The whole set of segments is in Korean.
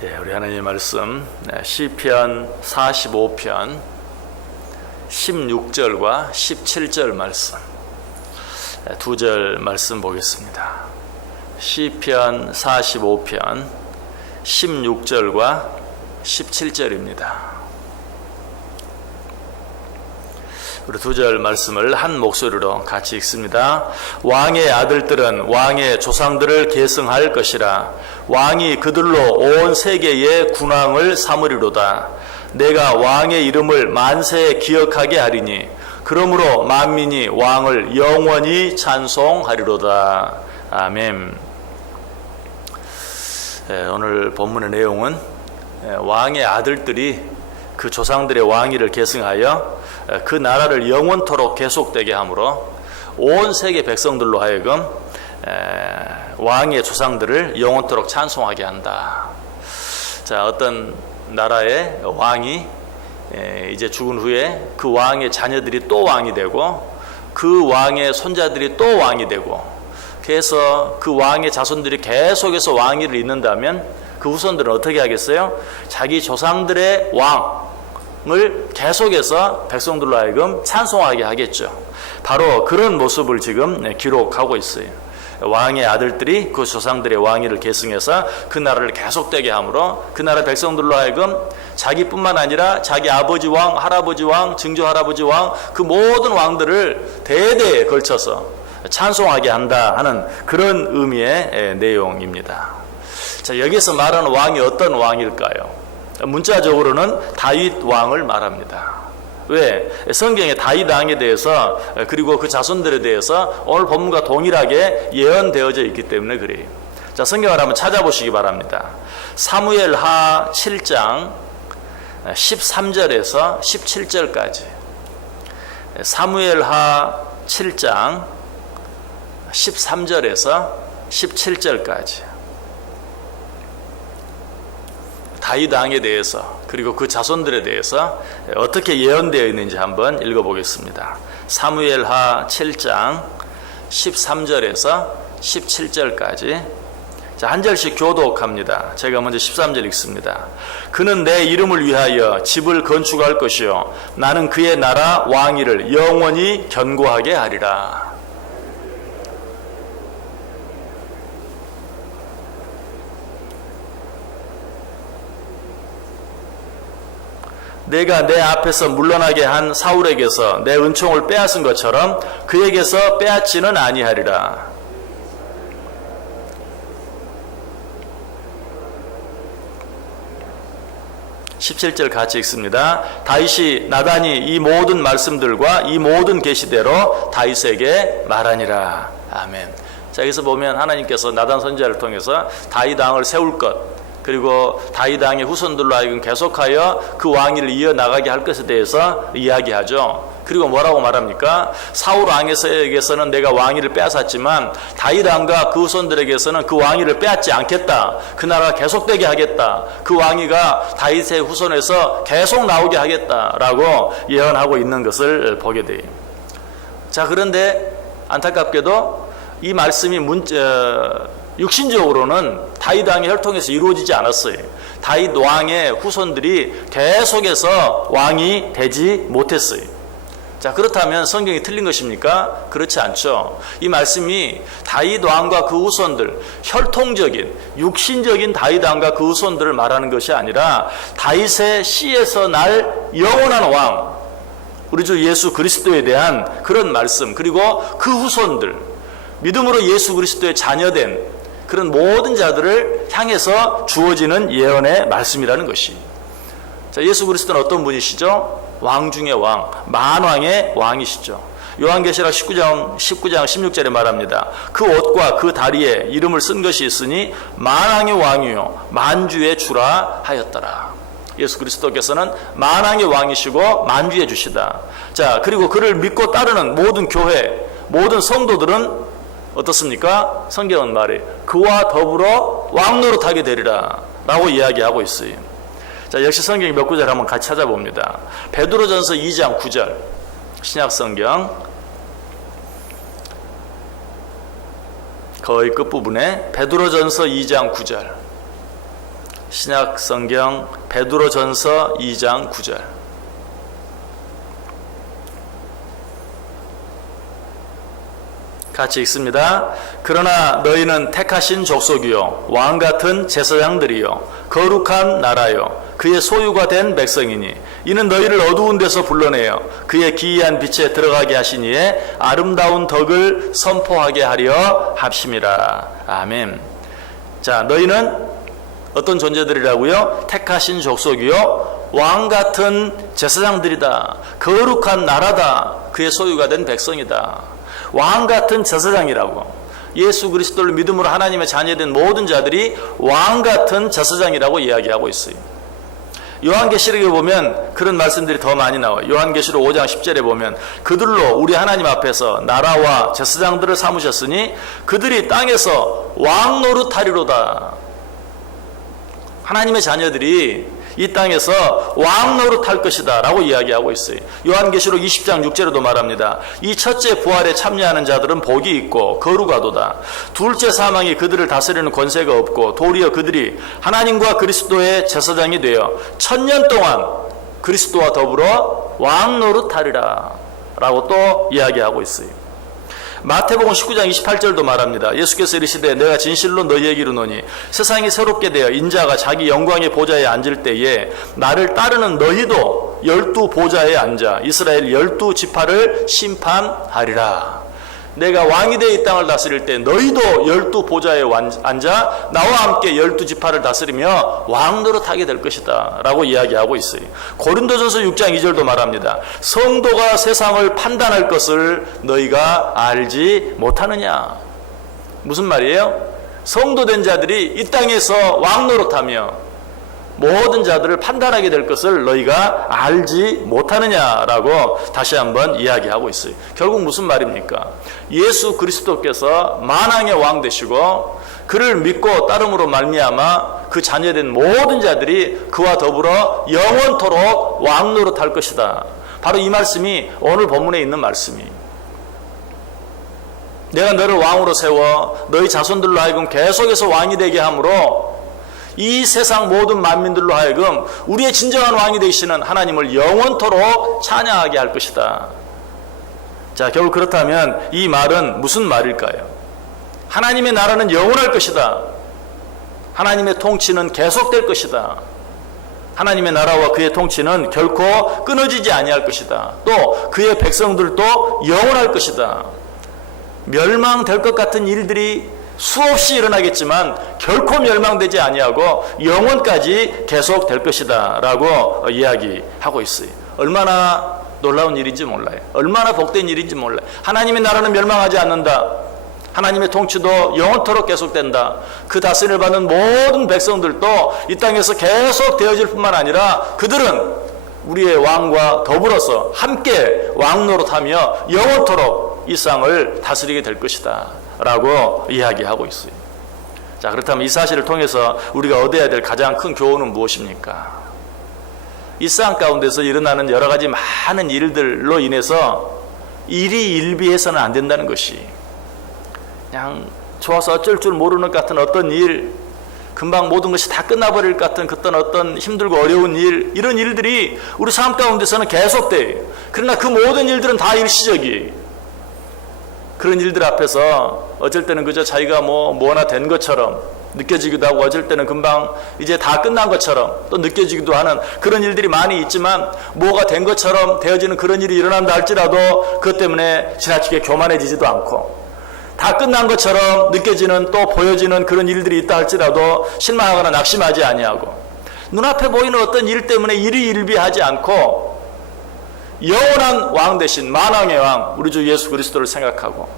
우리 하나님의 말씀 시편 45편 16절과 17절 말씀 두 절 말씀 보겠습니다. 시편 45편 16절과 17절입니다. 우리 두 절 말씀을 한 목소리로 같이 읽습니다. 왕의 아들들은 왕의 조상들을 계승할 것이라. 왕이 그들로 온 세계의 군왕을 삼으리로다. 내가 왕의 이름을 만세에 기억하게 하리니 그러므로 만민이 왕을 영원히 찬송하리로다. 아멘. 오늘 본문의 내용은 왕의 아들들이 그 조상들의 왕위를 계승하여 그 나라를 영원토록 계속되게 하므로 온 세계 백성들로 하여금 왕의 조상들을 영원토록 찬송하게 한다. 자, 어떤 나라의 왕이 이제 죽은 후에 그 왕의 자녀들이 또 왕이 되고 그 왕의 손자들이 또 왕이 되고, 그래서 그 왕의 자손들이 계속해서 왕위를 잇는다면 그 후손들은 어떻게 하겠어요? 자기 조상들의 왕을 계속해서 백성들로 하여금 찬송하게 하겠죠. 바로 그런 모습을 지금 기록하고 있어요. 왕의 아들들이 그 조상들의 왕위를 계승해서 그 나라를 계속되게 하므로 그 나라 백성들로 하여금 자기뿐만 아니라 자기 아버지 왕, 할아버지 왕, 증조 할아버지 왕, 그 모든 왕들을 대대에 걸쳐서 찬송하게 한다 하는 그런 의미의 내용입니다. 자, 여기서 말하는 왕이 어떤 왕일까요? 문자적으로는 다윗 왕을 말합니다. 왜? 성경에 다윗 왕에 대해서 그리고 그 자손들에 대해서 오늘 본문과 동일하게 예언되어져 있기 때문에 그래요. 자, 성경을 한번 찾아보시기 바랍니다. 사무엘하 7장 13절에서 17절까지. 사무엘하 7장 13절에서 17절까지. 다윗 왕에 대해서 그리고 그 자손들에 대해서 어떻게 예언되어 있는지 한번 읽어보겠습니다. 사무엘하 7장 13절에서 17절까지. 자, 한 절씩 교독합니다. 제가 먼저 13절 읽습니다. 그는 내 이름을 위하여 집을 건축할 것이요 나는 그의 나라 왕위를 영원히 견고하게 하리라. 내가 내 앞에서 물러나게 한 사울에게서 내 은총을 빼앗은 것처럼 그에게서 빼앗지는 아니하리라. (17절) 같이 읽습니다. 다윗이 나단이 이 모든 말씀들과 이 모든 계시대로 다윗에게 말하니라. 아멘. 자, 여기서 보면 하나님께서 나단 선지자를 통해서 다윗 왕을 세울 것, 그리고 다윗 왕의 후손들로 하여금 계속하여 그 왕위를 이어나가게 할 것에 대해서 이야기하죠. 그리고 뭐라고 말합니까? 사울 왕에게서는 내가 왕위를 빼앗았지만 다윗 왕과 그 후손들에게서는 그 왕위를 빼앗지 않겠다. 그 나라가 계속되게 하겠다. 그 왕위가 다윗의 후손에서 계속 나오게 하겠다라고 예언하고 있는 것을 보게 돼요. 자, 그런데 안타깝게도 이 말씀이 육신적으로는 다윗 왕의 혈통에서 이루어지지 않았어요. 다윗 왕의 후손들이 계속해서 왕이 되지 못했어요. 자, 그렇다면 성경이 틀린 것입니까? 그렇지 않죠. 이 말씀이 다윗 왕과 그 후손들, 혈통적인 육신적인 다윗 왕과 그 후손들을 말하는 것이 아니라 다윗의 씨에서 날 영원한 왕, 우리 주 예수 그리스도에 대한 그런 말씀, 그리고 그 후손들, 믿음으로 예수 그리스도의 자녀된 그런 모든 자들을 향해서 주어지는 예언의 말씀이라는 것이. 자, 예수 그리스도는 어떤 분이시죠? 왕 중의 왕, 만왕의 왕이시죠. 요한계시록 19장 16절에 말합니다. 그 옷과 그 다리에 이름을 쓴 것이 있으니 만왕의 왕이요 만주의 주라 하였더라. 예수 그리스도께서는 만왕의 왕이시고 만주의 주시다. 자, 그리고 그를 믿고 따르는 모든 교회, 모든 성도들은 어떻습니까? 성경은 말해 그와 더불어 왕노릇하게 되리라 라고 이야기하고 있어요. 자, 역시 성경이 몇 구절 한번 같이 찾아봅니다. 베드로전서 2장 9절 신약성경 거의 끝부분에 베드로전서 2장 9절 신약 성경 베드로전서 2장 9절. 같이 읽습니다. 그러나 너희는 택하신 족속이요 왕 같은 제사장들이요 거룩한 나라요 그의 소유가 된 백성이니 이는 너희를 어두운 데서 불러내어 그의 기이한 빛에 들어가게 하신 이의 아름다운 덕을 선포하게 하려 합심이라. 아멘. 자, 너희는 어떤 존재들이라고요? 택하신 족속이요 왕 같은 제사장들이다. 거룩한 나라다. 그의 소유가 된 백성이다. 왕 같은 제사장이라고. 예수 그리스도를 믿음으로 하나님의 자녀된 모든 자들이 왕 같은 제사장이라고 이야기하고 있어요. 요한계시록에 보면 그런 말씀들이 더 많이 나와요. 요한계시록 5장 10절에 보면 그들로 우리 하나님 앞에서 나라와 제사장들을 삼으셨으니 그들이 땅에서 왕 노릇하리로다. 하나님의 자녀들이 이 땅에서 왕 노릇할 것이다 라고 이야기하고 있어요. 요한계시록 20장 6절에도 말합니다. 이 첫째 부활에 참여하는 자들은 복이 있고 거룩하도다. 둘째 사망이 그들을 다스리는 권세가 없고 도리어 그들이 하나님과 그리스도의 제사장이 되어 1000년 동안 그리스도와 더불어 왕 노릇하리라 라고 또 이야기하고 있어요. 마태복음 19장 28절도 말합니다. 예수께서 이르시되 내가 진실로 너희에게 이르노니 세상이 새롭게 되어 인자가 자기 영광의 보좌에 앉을 때에 나를 따르는 너희도 12 보좌에 앉아 이스라엘 12지파를 심판하리라. 내가 왕이 되어 이 땅을 다스릴 때 너희도 12 보좌에 앉아 나와 함께 12지파를 다스리며 왕노릇하게 될 것이다 라고 이야기하고 있어요. 고린도전서 6장 2절도 말합니다. 성도가 세상을 판단할 것을 너희가 알지 못하느냐. 무슨 말이에요? 성도된 자들이 이 땅에서 왕노릇하며 모든 자들을 판단하게 될 것을 너희가 알지 못하느냐라고 다시 한번 이야기하고 있어요. 결국 무슨 말입니까? 예수 그리스도께서 만왕의 왕 되시고 그를 믿고 따름으로 말미암아 그 자녀된 모든 자들이 그와 더불어 영원토록 왕 노릇할 것이다. 바로 이 말씀이 오늘 본문에 있는 말씀이에요. 내가 너를 왕으로 세워 너희 자손들로 하여금 계속해서 왕이 되게 함으로 이 세상 모든 만민들로 하여금 우리의 진정한 왕이 되시는 하나님을 영원토록 찬양하게 할 것이다. 자, 결국 그렇다면 이 말은 무슨 말일까요? 하나님의 나라는 영원할 것이다. 하나님의 통치는 계속될 것이다. 하나님의 나라와 그의 통치는 결코 끊어지지 아니할 것이다. 또 그의 백성들도 영원할 것이다. 멸망될 것 같은 일들이 수없이 일어나겠지만 결코 멸망되지 아니하고 영원까지 계속될 것이다 라고 이야기하고 있어요. 얼마나 놀라운 일인지 몰라요. 얼마나 복된 일인지 몰라요. 하나님의 나라는 멸망하지 않는다. 하나님의 통치도 영원토록 계속된다. 그 다스림을 받는 모든 백성들도 이 땅에서 계속 되어질 뿐만 아니라 그들은 우리의 왕과 더불어서 함께 왕노릇하며 영원토록 이 땅을 다스리게 될 것이다 라고 이야기하고 있어요. 자, 그렇다면 이 사실을 통해서 우리가 얻어야 될 가장 큰 교훈은 무엇입니까? 이 세상 가운데서 일어나는 여러 가지 많은 일들로 인해서 일이 일비해서는 안 된다는 것이, 그냥 좋아서 어쩔 줄 모르는 것 같은 어떤 일, 금방 모든 것이 다 끝나버릴 것 같은 어떤 힘들고 어려운 일, 이런 일들이 우리 삶 가운데서는 계속돼요. 그러나 그 모든 일들은 다 일시적이에요. 그런 일들 앞에서 어쩔 때는 그저 자기가 뭐 하나 된 것처럼 느껴지기도 하고, 어쩔 때는 금방 이제 다 끝난 것처럼 또 느껴지기도 하는 그런 일들이 많이 있지만, 뭐가 된 것처럼 되어지는 그런 일이 일어난다 할지라도 그것 때문에 지나치게 교만해지지도 않고, 다 끝난 것처럼 느껴지는 또 보여지는 그런 일들이 있다 할지라도 실망하거나 낙심하지 아니하고, 눈앞에 보이는 어떤 일 때문에 일희일비하지 않고 영원한 왕 대신 만왕의 왕 우리 주 예수 그리스도를 생각하고,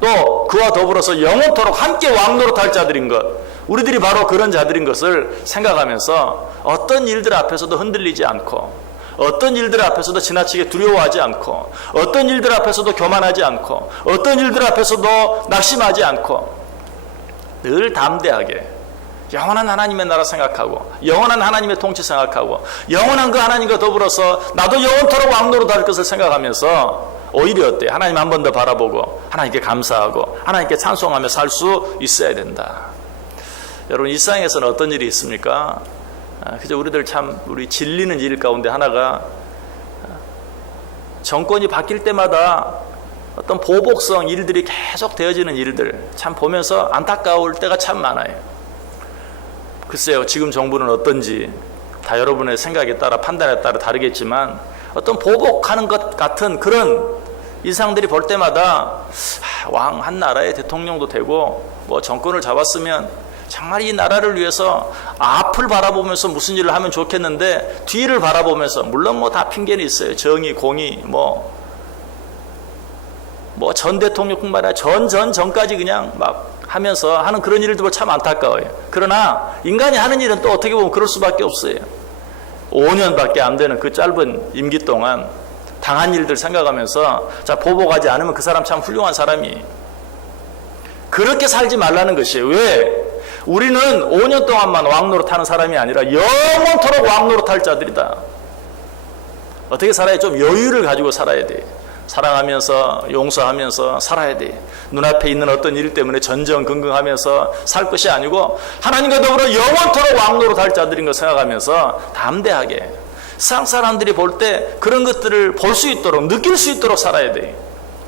또 그와 더불어서 영원토록 함께 왕노릇할 자들인 것, 우리들이 바로 그런 자들인 것을 생각하면서 어떤 일들 앞에서도 흔들리지 않고, 어떤 일들 앞에서도 지나치게 두려워하지 않고, 어떤 일들 앞에서도 교만하지 않고, 어떤 일들 앞에서도 낙심하지 않고, 늘 담대하게 영원한 하나님의 나라 생각하고, 영원한 하나님의 통치 생각하고, 영원한 그 하나님과 더불어서 나도 영원토록 왕노릇할 것을 생각하면서 오히려 어때요? 하나님 한 번 더 바라보고 하나님께 감사하고 하나님께 찬송하며 살 수 있어야 된다. 여러분 일상에서는 어떤 일이 있습니까? 그저 우리 질리는 일 가운데 하나가 정권이 바뀔 때마다 어떤 보복성 일들이 계속 되어지는 일들 참 보면서 안타까울 때가 참 많아요. 글쎄요, 지금 정부는 어떤지 다 여러분의 생각에 따라 판단에 따라 다르겠지만 어떤 보복하는 것 같은 그런 일상들이 볼 때마다 왕 한 나라의 대통령도 되고 뭐 정권을 잡았으면 정말 이 나라를 위해서 앞을 바라보면서 무슨 일을 하면 좋겠는데 뒤를 바라보면서 물론 뭐 다 핑계는 있어요. 정의, 공의, 뭐 전 대통령뿐만 아니라 전까지 그냥 막 하면서 하는 그런 일들 보면 참 안타까워요. 그러나 인간이 하는 일은 또 어떻게 보면 그럴 수밖에 없어요. 5년밖에 안 되는 그 짧은 임기 동안 당한 일들 생각하면서 보복하지 않으면 그 사람 참 훌륭한 사람이 그렇게 살지 말라는 것이에요. 왜? 우리는 5년 동안만 왕노릇하는 사람이 아니라 영원토록 왕노릇할 자들이다. 어떻게 살아야 좀 여유를 가지고 살아야 돼. 사랑하면서 용서하면서 살아야 돼. 눈앞에 있는 어떤 일 때문에 전전긍긍하면서 살 것이 아니고 하나님과 더불어 영원토록 왕노릇할 자들인 거 생각하면서 담대하게 세상 사람들이 볼 때 그런 것들을 볼 수 있도록 느낄 수 있도록 살아야 돼.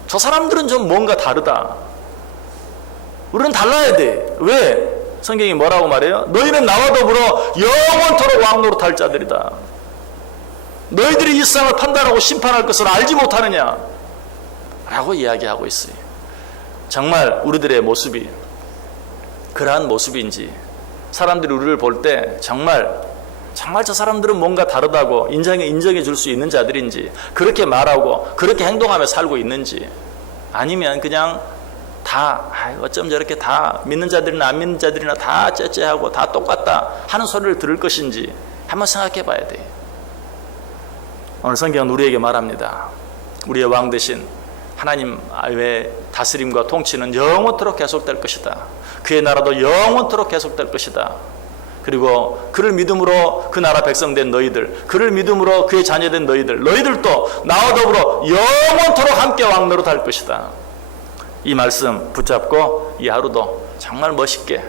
저 사람들은 좀 뭔가 다르다. 우리는 달라야 돼. 왜? 성경이 뭐라고 말해요? 너희는 나와 더불어 영원토록 왕노릇할 자들이다. 너희들이 이 세상을 판단하고 심판할 것을 알지 못하느냐? 라고 이야기하고 있어요. 정말 우리들의 모습이 그러한 모습인지 사람들이 우리를 볼 때 정말 저 사람들은 뭔가 다르다고 인정해 줄 수 있는 자들인지 그렇게 말하고 그렇게 행동하며 살고 있는지 아니면 그냥 다 어쩜 저렇게 다 믿는 자들이나 안 믿는 자들이나 다 째째하고 다 똑같다 하는 소리를 들을 것인지 한번 생각해 봐야 돼요. 오늘 성경은 우리에게 말합니다. 우리의 왕 대신 하나님 외의 다스림과 통치는 영원토록 계속될 것이다. 그의 나라도 영원토록 계속될 것이다. 그리고 그를 믿음으로 그 나라 백성된 너희들, 그를 믿음으로 그의 자녀된 너희들도 나와 더불어 영원토록 함께 왕노릇할 것이다. 이 말씀 붙잡고 이 하루도 정말 멋있게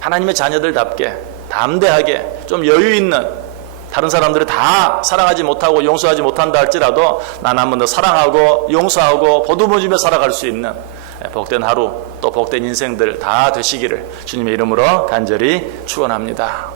하나님의 자녀들답게 담대하게 좀 여유 있는 다른 사람들이 다 사랑하지 못하고 용서하지 못한다 할지라도 나는 한 번 더 사랑하고 용서하고 보듬어주며 살아갈 수 있는 복된 하루 또 복된 인생들 다 되시기를 주님의 이름으로 간절히 축원합니다.